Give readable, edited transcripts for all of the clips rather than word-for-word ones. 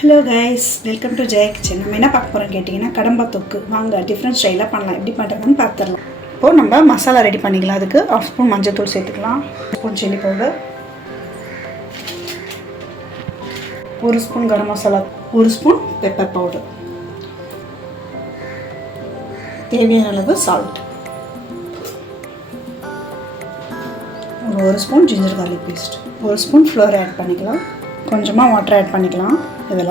Hello guys, welcome to ஜெய kitchen. நம்ம என்ன பார்க்க போகிறோம் கேட்டிங்கன்னா, கடம்பா தொக்கு. வாங்க டிஃப்ரெண்ட் ஸ்டைலாக பண்ணலாம். எப்படி பண்ணுறதுன்னு பார்த்துடலாம். இப்போது நம்ம மசாலா ரெடி பண்ணிக்கலாம். அதுக்கு 1/2 ஸ்பூன் மஞ்சள் தூள் சேர்த்துக்கலாம், 1 spoon chilli powder, 1 spoon garam masala, 1 spoon pepper powder, தேவையான அளவு salt, 1 spoon ginger garlic paste, 1 spoon flour add பண்ணிக்கலாம். கொஞ்சமாக வாட்டர் ஆட் பண்ணிக்கலாம். இதில்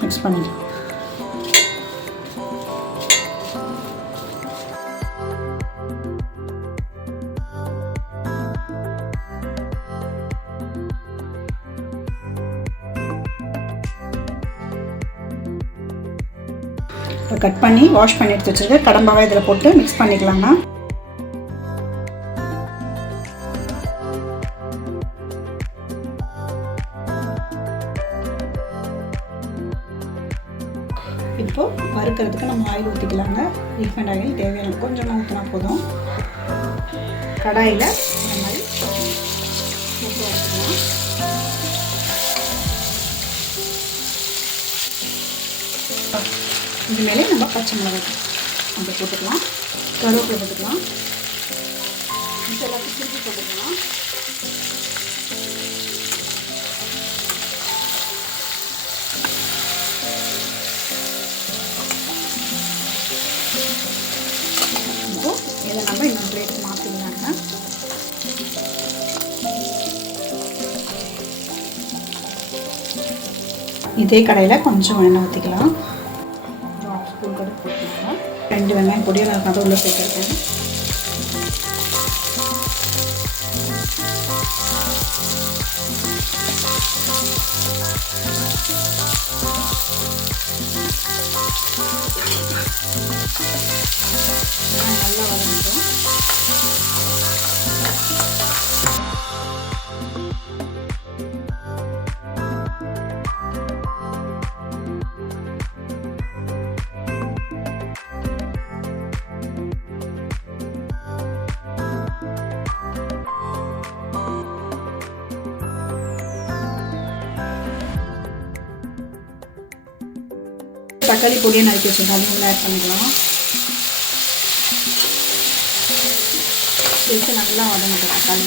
மிக்ஸ் பண்ணிக்கலாம். கட் பண்ணி வாஷ் பண்ணி எடுத்து வச்சுருக்க கடம்பாவை இதில் போட்டு மிக்ஸ் பண்ணிக்கலாங்க. இப்போது வறுக்கிறதுக்கு நம்ம ஆயில் ஊற்றிக்கலாங்க. ரீஃபைண்ட் ஆயில் தேவையான கொஞ்சமாக ஊற்றினா போதும். கடாயில் இந்த மாதிரி ஊற்றி வச்சுக்கலாம். இது மேலே நம்ம பச்சை மிளகாய் அப்படி போட்டுக்கலாம், கருவேப்பிலை போட்டுக்கலாம், இது எல்லாத்தையும் திருப்பி போட்டுக்கலாம். இதை நம்ம இன்னொரு பிளேட் மாற்றிக்கலாங்க. இதே கடையில் கொஞ்சம் எண்ணெய் ஊற்றிக்கலாம். 1/2 ஸ்பூன் கூட போட்டுக்கலாம். 2 வெங்காயம் பொடியை நான் கதவுள்ள சேர்த்துருக்கேன். நல்லா வதங்கட்டும். தக்காளி பொடியை நறுக்கி வச்சுருக்கோம், அது ஆட் பண்ணிக்கலாம். சேர்த்து நல்லா வதங்கட்டும் தக்காளி.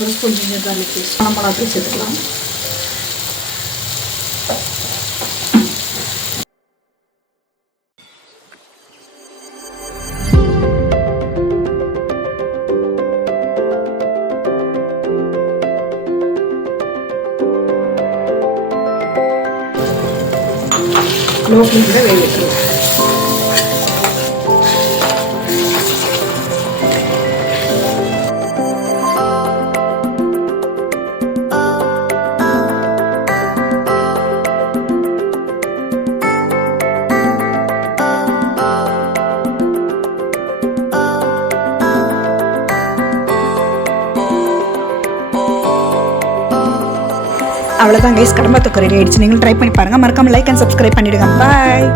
ஒரு ஸ்பூன் ஜிஞ்சர் கார்லிக் பேஸ்ட், மிளகாத்தூள் சேர்த்துக்கலாம். லோ ஃப்ளேமில் வேக வைக்கலாம். அவ்வளோதான் கைஸ், கடம்பா தொக்கு ரெடி ஆயிடுச்சு. நீங்களும் ட்ரை பண்ணி பாருங்கள். மறக்காமல் லைக் அண்ட் சப்ஸ்கிரைப் பண்ணிவிடுங்க. பாய்.